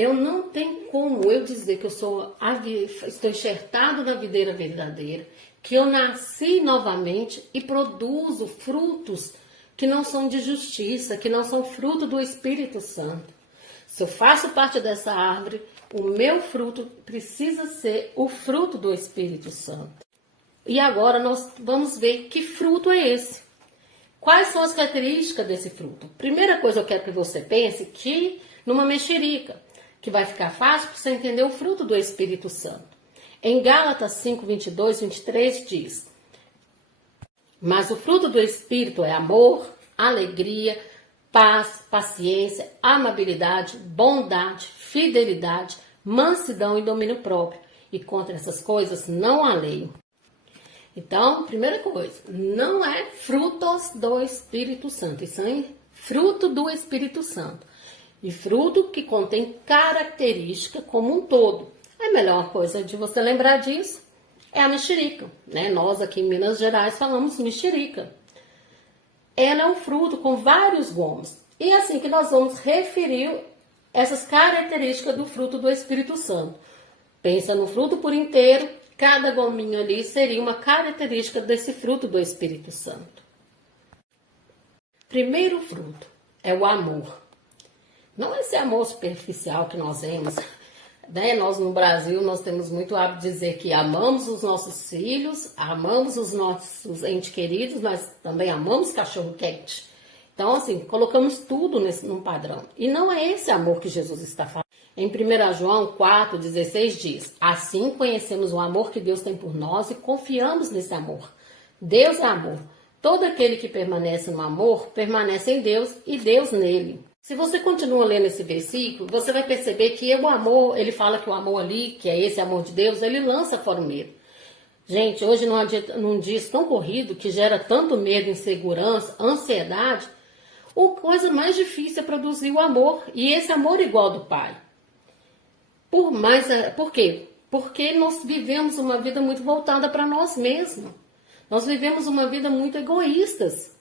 Eu não tenho como eu dizer que estou enxertado na videira verdadeira, que eu nasci novamente e produzo frutos que não são de justiça, que não são fruto do Espírito Santo. Se eu faço parte dessa árvore, o meu fruto precisa ser o fruto do Espírito Santo. E agora nós vamos ver que fruto é esse. Quais são as características desse fruto? Primeira coisa, eu quero que você pense que numa mexerica, que vai ficar fácil para você entender o fruto do Espírito Santo. Em Gálatas 5, 22, 23 diz: mas o fruto do Espírito é amor, alegria, paz, paciência, amabilidade, bondade, fidelidade, mansidão e domínio próprio. E contra essas coisas não há lei. Então, primeira coisa, não é frutos do Espírito Santo, isso é fruto do Espírito Santo. E fruto que contém característica como um todo. A melhor coisa de você lembrar disso é a mexerica, né? Nós aqui em Minas Gerais falamos mexerica. Ela é um fruto com vários gomos. E é assim que nós vamos referir essas características do fruto do Espírito Santo. Pensa no fruto por inteiro, cada gominho ali seria uma característica desse fruto do Espírito Santo. Primeiro fruto é o amor. Não esse amor superficial que nós vemos, né? Nós no Brasil, nós temos muito hábito de dizer que amamos os nossos filhos, amamos os nossos entes queridos, mas também amamos cachorro quente. Então, assim, colocamos tudo num padrão. E não é esse amor que Jesus está falando. Em 1 João 4,16 diz: assim conhecemos o amor que Deus tem por nós e confiamos nesse amor. Deus é amor. Todo aquele que permanece no amor, permanece em Deus e Deus nele. Se você continua lendo esse versículo, você vai perceber que o amor, ele fala que o amor ali, que é esse amor de Deus, ele lança fora o medo. Gente, hoje num dia tão corrido, que gera tanto medo, insegurança, ansiedade, a coisa mais difícil é produzir o amor. E esse amor igual do Pai. Por quê? Porque nós vivemos uma vida muito voltada para nós mesmos. Nós vivemos uma vida muito egoístas.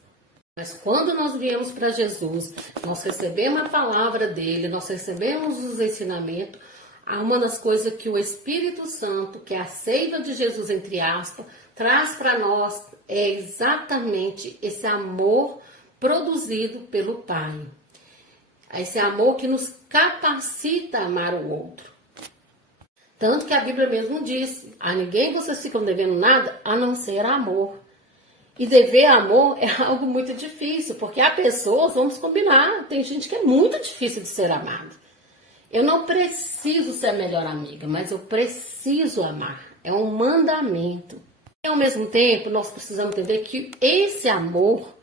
Mas quando nós viemos para Jesus, nós recebemos a palavra dele, nós recebemos os ensinamentos, uma das coisas que o Espírito Santo, que é a seiva de Jesus, entre aspas, traz para nós é exatamente esse amor produzido pelo Pai. Esse amor que nos capacita a amar o outro. Tanto que a Bíblia mesmo diz: a ninguém vocês ficam devendo nada a não ser amor. E dever amor é algo muito difícil, porque há pessoas, vamos combinar, tem gente que é muito difícil de ser amada. Eu não preciso ser a melhor amiga, mas eu preciso amar. É um mandamento. E ao mesmo tempo, nós precisamos entender que esse amor,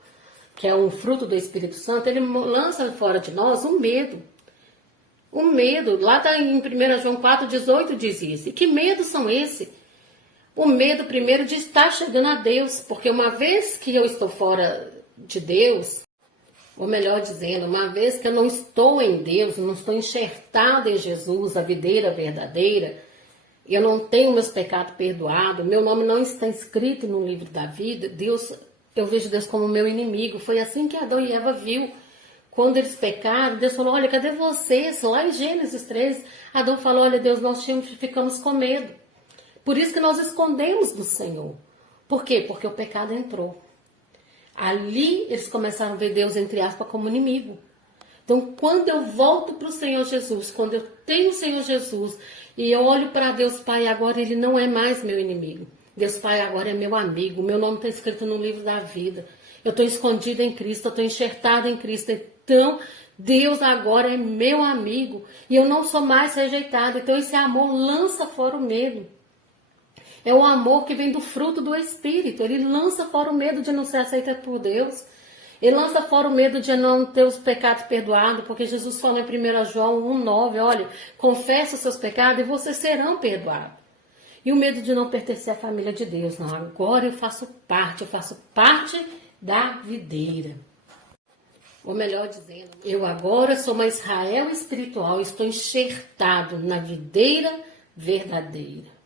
que é um fruto do Espírito Santo, ele lança fora de nós o medo. O medo, lá está em 1 João 4,18 diz isso. E que medos são esses? O medo primeiro de estar chegando a Deus, porque uma vez que eu estou fora de Deus, ou melhor dizendo, uma vez que eu não estou em Deus, não estou enxertada em Jesus, a videira verdadeira, eu não tenho meus pecados perdoados, meu nome não está escrito no livro da vida, eu vejo Deus como meu inimigo. Foi assim que Adão e Eva viu. Quando eles pecaram, Deus falou: olha, cadê vocês? Lá em Gênesis 13, Adão falou: olha, Deus, nós ficamos com medo. Por isso que nós escondemos do Senhor. Por quê? Porque o pecado entrou. Ali eles começaram a ver Deus, entre aspas, como inimigo. Então, quando eu volto para o Senhor Jesus, quando eu tenho o Senhor Jesus, e eu olho para Deus Pai, agora ele não é mais meu inimigo. Deus Pai agora é meu amigo. Meu nome está escrito no livro da vida. Eu estou escondida em Cristo, eu estou enxertada em Cristo. Então, Deus agora é meu amigo. E eu não sou mais rejeitada. Então, esse amor lança fora o medo. É o amor que vem do fruto do Espírito. Ele lança fora o medo de não ser aceita por Deus. Ele lança fora o medo de não ter os pecados perdoados. Porque Jesus falou em 1 João 1,9, olha, confessa os seus pecados e vocês serão perdoados. E o medo de não pertencer à família de Deus. Não, agora eu faço parte da videira. Ou melhor dizendo, eu agora sou uma Israel espiritual, estou enxertado na videira verdadeira.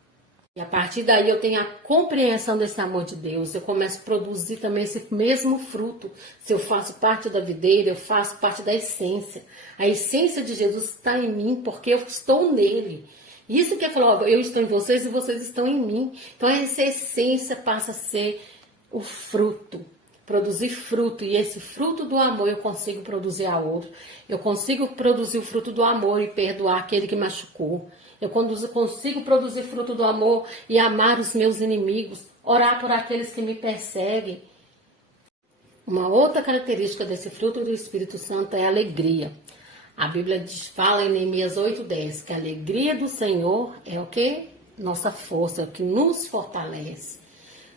E a partir daí eu tenho a compreensão desse amor de Deus. Eu começo a produzir também esse mesmo fruto. Se eu faço parte da videira, eu faço parte da essência. A essência de Jesus está em mim porque eu estou nele. Isso que ele falou, eu estou em vocês e vocês estão em mim. Então essa essência passa a ser o fruto. Produzir fruto. E esse fruto do amor eu consigo produzir a outro. Eu consigo produzir o fruto do amor e perdoar aquele que machucou. Eu consigo produzir fruto do amor e amar os meus inimigos, orar por aqueles que me perseguem. Uma outra característica desse fruto do Espírito Santo é a alegria. A Bíblia fala em Neemias 8:10 que a alegria do Senhor é o que? Nossa força, é o que nos fortalece.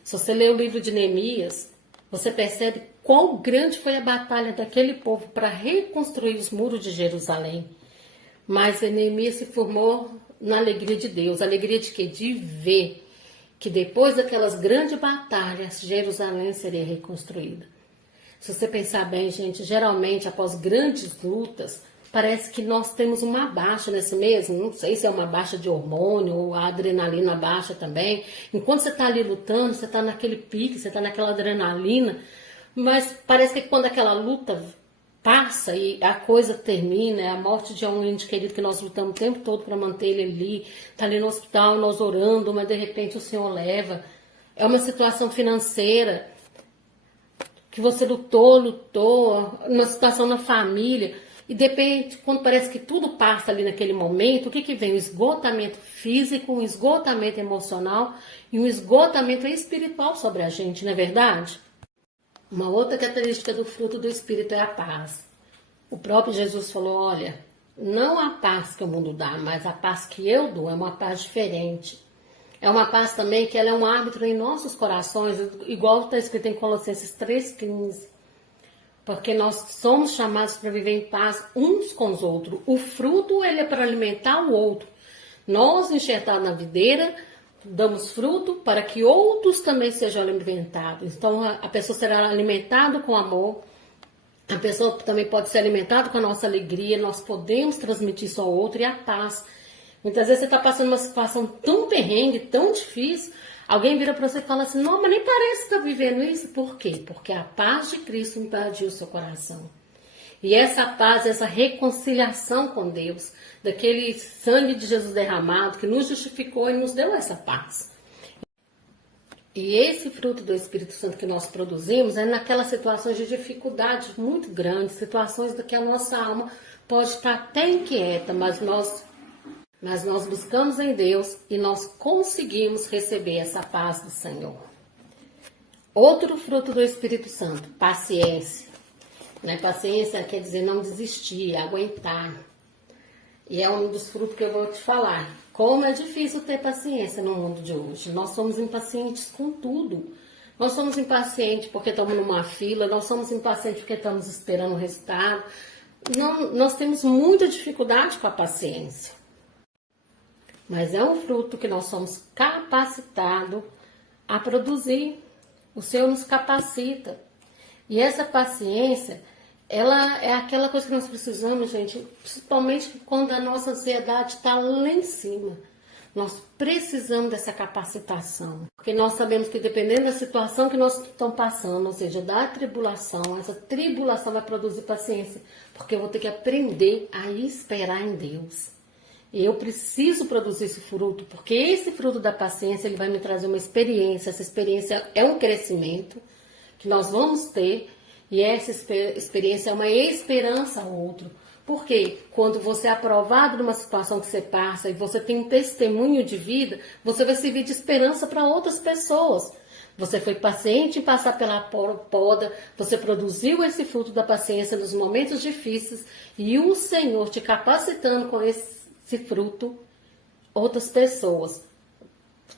Se você ler o livro de Neemias, você percebe quão grande foi a batalha daquele povo para reconstruir os muros de Jerusalém. Mas Neemias se formou na alegria de Deus. Alegria de quê? De ver que depois daquelas grandes batalhas, Jerusalém seria reconstruída. Se você pensar bem, gente, geralmente após grandes lutas, parece que nós temos uma baixa nesse mesmo. Não sei se é uma baixa de hormônio ou a adrenalina baixa também. Enquanto você está ali lutando, você está naquele pique, você está naquela adrenalina. Mas parece que quando aquela luta passa e a coisa termina, é a morte de um ente querido que nós lutamos o tempo todo para manter ele ali, está ali no hospital, nós orando, mas de repente o Senhor leva. É uma situação financeira que você lutou, uma situação na família, e de repente, quando parece que tudo passa ali naquele momento, o que vem? O esgotamento físico, um esgotamento emocional e um esgotamento espiritual sobre a gente, não é verdade? Uma outra característica do fruto do Espírito é a paz. O próprio Jesus falou, olha, não a paz que o mundo dá, mas a paz que eu dou é uma paz diferente. É uma paz também que ela é um árbitro em nossos corações, igual está escrito em Colossenses 3,15. Porque nós somos chamados para viver em paz uns com os outros. O fruto ele é para alimentar o outro. Nós, enxertados na videira, damos fruto para que outros também sejam alimentados. Então, a pessoa será alimentada com amor. A pessoa também pode ser alimentada com a nossa alegria. Nós podemos transmitir isso ao outro e a paz. Muitas vezes você está passando uma situação tão perrengue, tão difícil. Alguém vira para você e fala assim, não, mas nem parece que está vivendo isso. Por quê? Porque a paz de Cristo invadiu o seu coração. E essa paz, essa reconciliação com Deus, daquele sangue de Jesus derramado, que nos justificou e nos deu essa paz. E esse fruto do Espírito Santo que nós produzimos é naquelas situações de dificuldade muito grandes, situações em que a nossa alma pode estar até inquieta, mas nós buscamos em Deus e nós conseguimos receber essa paz do Senhor. Outro fruto do Espírito Santo, paciência. Né? Paciência quer dizer não desistir, aguentar. E é um dos frutos que eu vou te falar. Como é difícil ter paciência no mundo de hoje. Nós somos impacientes com tudo. Nós somos impacientes porque estamos numa fila, nós somos impacientes porque estamos esperando o resultado. Nós temos muita dificuldade com a paciência. Mas é um fruto que nós somos capacitados a produzir. O Senhor nos capacita. E essa paciência, ela é aquela coisa que nós precisamos, gente, principalmente quando a nossa ansiedade está lá em cima. Nós precisamos dessa capacitação. Porque nós sabemos que dependendo da situação que nós estamos passando, ou seja, da tribulação, essa tribulação vai produzir paciência. Porque eu vou ter que aprender a esperar em Deus. E eu preciso produzir esse fruto, porque esse fruto da paciência ele vai me trazer uma experiência. Essa experiência é um crescimento que nós vamos ter, e essa experiência é uma esperança ao outro. Porque quando você é aprovado numa situação que você passa e você tem um testemunho de vida, você vai servir de esperança para outras pessoas. Você foi paciente em passar pela poda, você produziu esse fruto da paciência nos momentos difíceis, e o Senhor te capacitando com esse fruto, outras pessoas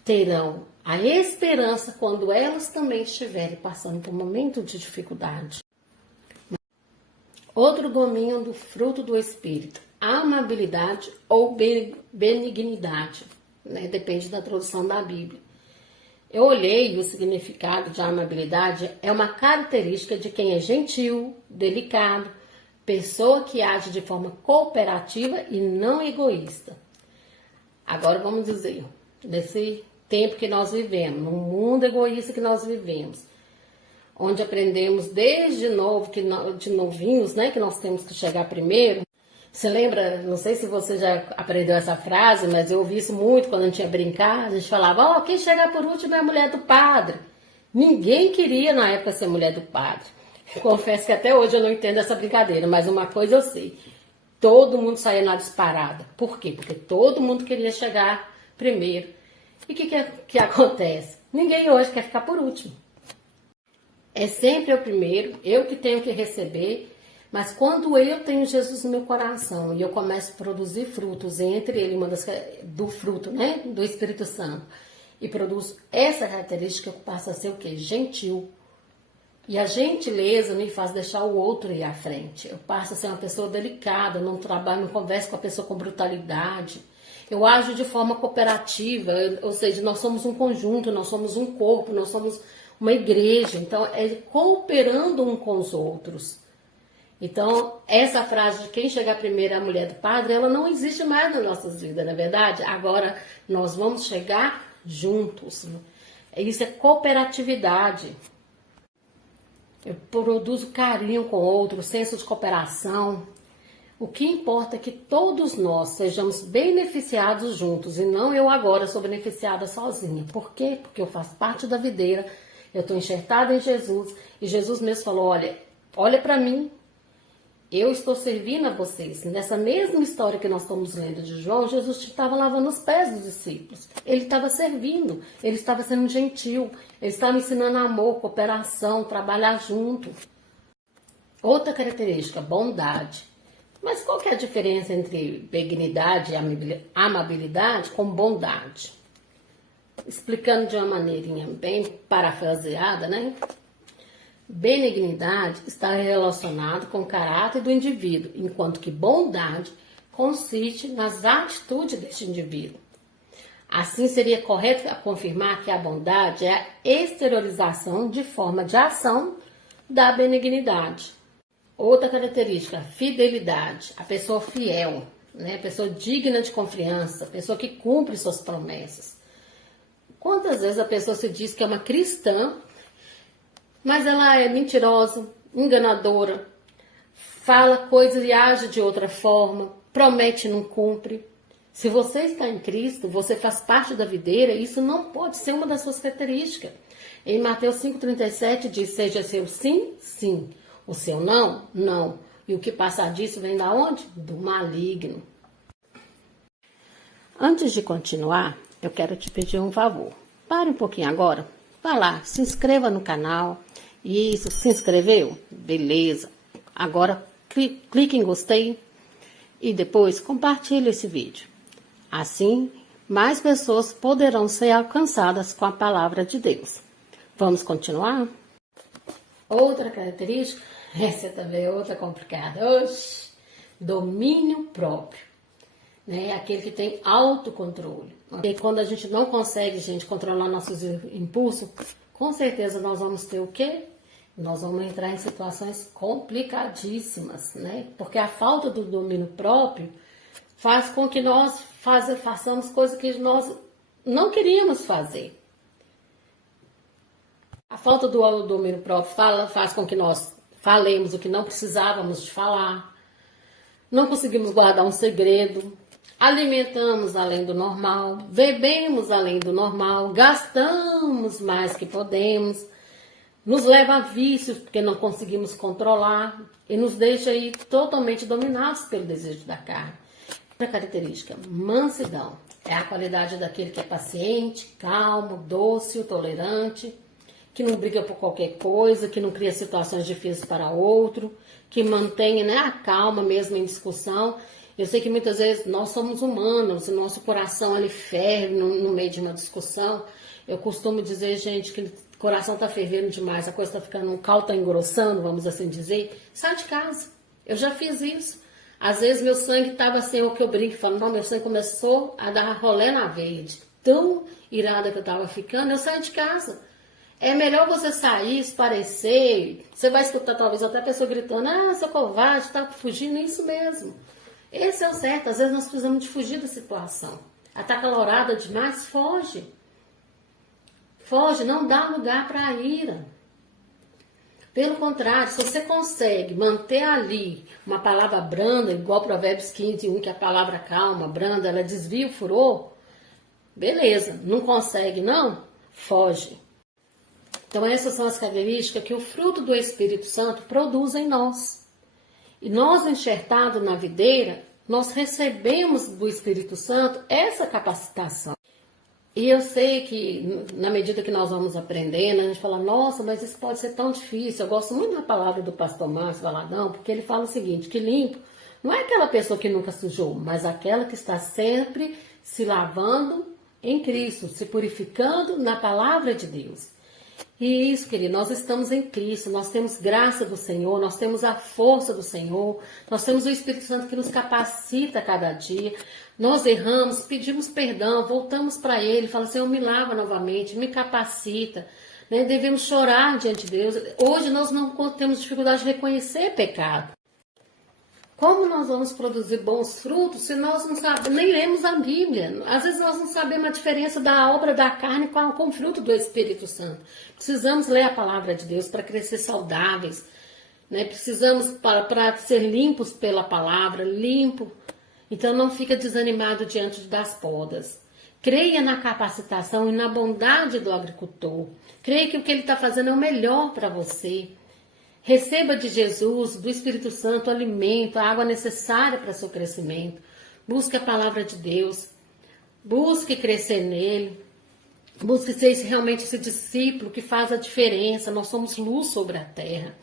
terão a esperança quando elas também estiverem passando por um momento de dificuldade. Outro domínio do fruto do Espírito, amabilidade ou benignidade, né? Depende da tradução da Bíblia. Eu olhei o significado de amabilidade, é uma característica de quem é gentil, delicado, pessoa que age de forma cooperativa e não egoísta. Agora vamos dizer, desse tempo que nós vivemos, no mundo egoísta que nós vivemos, onde aprendemos desde novo, de novinhos, né, que nós temos que chegar primeiro. Você lembra, não sei se você já aprendeu essa frase, mas eu ouvi isso muito quando a gente ia brincar. A gente falava, quem chegar por último é a mulher do padre. Ninguém queria na época ser mulher do padre. Confesso que até hoje eu não entendo essa brincadeira, mas uma coisa eu sei. Todo mundo saía na disparada. Por quê? Porque todo mundo queria chegar primeiro. E o que acontece? Ninguém hoje quer ficar por último. É sempre o primeiro, eu que tenho que receber. Mas quando eu tenho Jesus no meu coração e eu começo a produzir frutos, entre ele do fruto, né, do Espírito Santo, e produzo essa característica, eu passo a ser o quê? Gentil. E a gentileza me faz deixar o outro ir à frente. Eu passo a ser uma pessoa delicada, não trabalho, não converso com a pessoa com brutalidade. Eu ajo de forma cooperativa, ou seja, nós somos um conjunto, nós somos um corpo, nós somos uma igreja. Então, é cooperando um com os outros. Então, essa frase de quem chegar primeiro é a mulher do padre, ela não existe mais nas nossas vidas, não é verdade? Agora, nós vamos chegar juntos. Isso é cooperatividade. Eu produzo carinho com o outro, senso de cooperação. O que importa é que todos nós sejamos beneficiados juntos e não eu agora sou beneficiada sozinha. Por quê? Porque eu faço parte da videira, eu estou enxertada em Jesus e Jesus mesmo falou, olha para mim. Eu estou servindo a vocês. Nessa mesma história que nós estamos lendo de João, Jesus estava lavando os pés dos discípulos. Ele estava servindo, ele estava sendo gentil, ele estava ensinando amor, cooperação, trabalhar junto. Outra característica, bondade. Mas qual que é a diferença entre benignidade e amabilidade com bondade? Explicando de uma maneirinha bem parafraseada, né? Benignidade está relacionado com o caráter do indivíduo, enquanto que bondade consiste nas atitudes deste indivíduo. Assim, seria correto confirmar que a bondade é a exteriorização de forma de ação da benignidade. Outra característica, fidelidade. A pessoa fiel, né? A pessoa digna de confiança, a pessoa que cumpre suas promessas. Quantas vezes a pessoa se diz que é uma cristã, mas ela é mentirosa, enganadora, fala coisas e age de outra forma, promete e não cumpre. Se você está em Cristo, você faz parte da videira, isso não pode ser uma das suas características. Em Mateus 5,37 diz, seja seu sim, sim, o seu não, não. E o que passar disso vem da onde? Do maligno. Antes de continuar, eu quero te pedir um favor. Pare um pouquinho agora, vá lá, se inscreva no canal. Isso, se inscreveu? Beleza. Agora clique em gostei e depois compartilhe esse vídeo. Assim, mais pessoas poderão ser alcançadas com a palavra de Deus. Vamos continuar? Outra característica, essa também é outra complicada. Oxi, domínio próprio. Né? Aquele que tem autocontrole. E quando a gente não consegue, gente, controlar nossos impulsos, com certeza nós vamos ter o quê? Nós vamos entrar em situações complicadíssimas, né? Porque a falta do domínio próprio faz com que nós façamos coisas que nós não queríamos fazer. A falta do domínio próprio faz com que nós falemos o que não precisávamos de falar, não conseguimos guardar um segredo, alimentamos além do normal, bebemos além do normal, gastamos mais que podemos, nos leva a vícios porque não conseguimos controlar e nos deixa aí totalmente dominados pelo desejo da carne. Outra característica, mansidão. É a qualidade daquele que é paciente, calmo, doce, tolerante, que não briga por qualquer coisa, que não cria situações difíceis para outro, que mantém, né, a calma mesmo em discussão. Eu sei que muitas vezes nós somos humanos, o nosso coração ele ferve no meio de uma discussão. Eu costumo dizer, gente, que o coração está fervendo demais, a coisa está ficando, o caldo está engrossando, vamos assim dizer. Sai de casa. Eu já fiz isso. Às vezes meu sangue estava assim, o que eu brinco e falo, não, meu sangue começou a dar rolê na veia. De tão irada que eu estava ficando, eu saí de casa. É melhor você sair, esparecer. Você vai escutar talvez até a pessoa gritando, seu covarde, tá fugindo, é isso mesmo. Esse é o certo, às vezes nós precisamos de fugir da situação. Ela tá calorada demais, foge. Foge, não dá lugar para a ira. Pelo contrário, se você consegue manter ali uma palavra branda, igual Provérbios 15:1, que a palavra calma, branda, ela desvia o furor, beleza. Não consegue, não? Foge. Então essas são as características que o fruto do Espírito Santo produz em nós. E nós, enxertados na videira, nós recebemos do Espírito Santo essa capacitação. E eu sei que, na medida que nós vamos aprendendo, a gente fala, nossa, mas isso pode ser tão difícil. Eu gosto muito da palavra do pastor Márcio Valadão, porque ele fala o seguinte, que limpo não é aquela pessoa que nunca sujou, mas aquela que está sempre se lavando em Cristo, se purificando na palavra de Deus. E isso, querido, nós estamos em Cristo, nós temos graça do Senhor, nós temos a força do Senhor, nós temos o Espírito Santo que nos capacita a cada dia. Nós erramos, pedimos perdão, voltamos para Ele, fala, Senhor, me lava novamente, me capacita. Né? Devemos chorar diante de Deus. Hoje nós não temos dificuldade de reconhecer pecado. Como nós vamos produzir bons frutos se nós não sabemos, nem lemos a Bíblia? Às vezes nós não sabemos a diferença da obra da carne com o fruto do Espírito Santo. Precisamos ler a palavra de Deus para crescer saudáveis. Né? Precisamos para ser limpos pela palavra, limpo. Então não fica desanimado diante das podas. Creia na capacitação e na bondade do agricultor. Creia que o que ele está fazendo é o melhor para você. Receba de Jesus, do Espírito Santo, o alimento, a água necessária para seu crescimento. Busque a palavra de Deus. Busque crescer nele. Busque ser realmente esse discípulo que faz a diferença. Nós somos luz sobre a terra.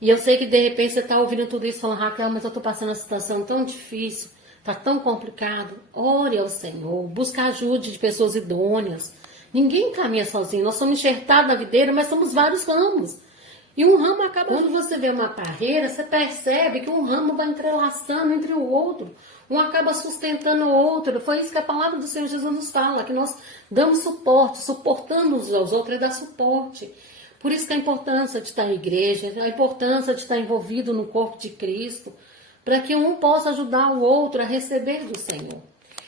E eu sei que de repente você está ouvindo tudo isso falando, Raquel, mas eu estou passando uma situação tão difícil, está tão complicado. Ore ao Senhor, busque ajuda de pessoas idôneas. Ninguém caminha sozinho. Nós somos enxertados na videira, mas somos vários ramos. E um ramo acaba, quando você vê uma parreira, você percebe que um ramo vai entrelaçando entre o outro. Um acaba sustentando o outro. Foi isso que a palavra do Senhor Jesus nos fala, que nós damos suporte, suportando uns aos outros e dá suporte. Por isso que a importância de estar em igreja, a importância de estar envolvido no corpo de Cristo, para que um possa ajudar o outro a receber do Senhor.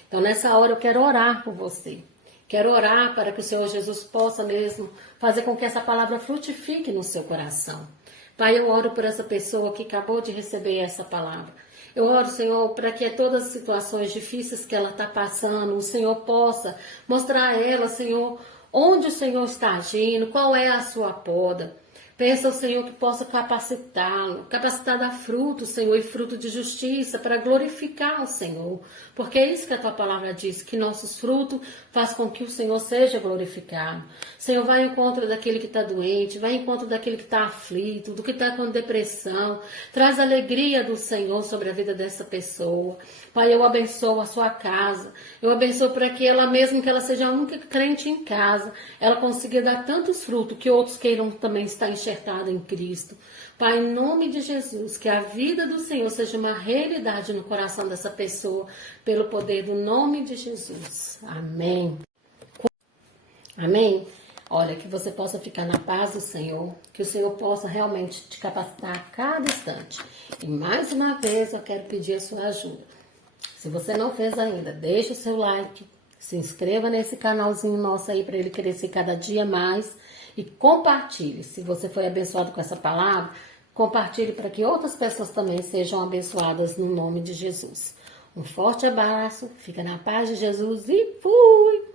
Então, nessa hora, eu quero orar por você. Quero orar para que o Senhor Jesus possa mesmo fazer com que essa palavra frutifique no seu coração. Pai, eu oro por essa pessoa que acabou de receber essa palavra. Eu oro, Senhor, para que todas as situações difíceis que ela está passando, o Senhor possa mostrar a ela, Senhor, onde o Senhor está agindo, qual é a sua poda. Peça ao Senhor que possa capacitá-lo, capacitar a dar fruto, Senhor, e fruto de justiça para glorificar o Senhor. Porque é isso que a tua palavra diz, que nossos frutos faz com que o Senhor seja glorificado. Senhor, vai ao encontro daquele que está doente, vai ao encontro daquele que está aflito, do que está com depressão. Traz a alegria do Senhor sobre a vida dessa pessoa. Pai, eu abençoo a sua casa. Eu abençoo para que ela, mesmo que ela seja a única crente em casa, ela consiga dar tantos frutos que outros queiram também estar enxertados em Cristo. Pai, em nome de Jesus, que a vida do Senhor seja uma realidade no coração dessa pessoa, pelo poder do nome de Jesus. Amém. Amém. Olha, que você possa ficar na paz do Senhor, que o Senhor possa realmente te capacitar a cada instante. E mais uma vez eu quero pedir a sua ajuda. Se você não fez ainda, deixa o seu like, se inscreva nesse canalzinho nosso aí para ele crescer cada dia mais e compartilhe. Se você foi abençoado com essa palavra, compartilhe para que outras pessoas também sejam abençoadas no nome de Jesus. Um forte abraço, fica na paz de Jesus e fui!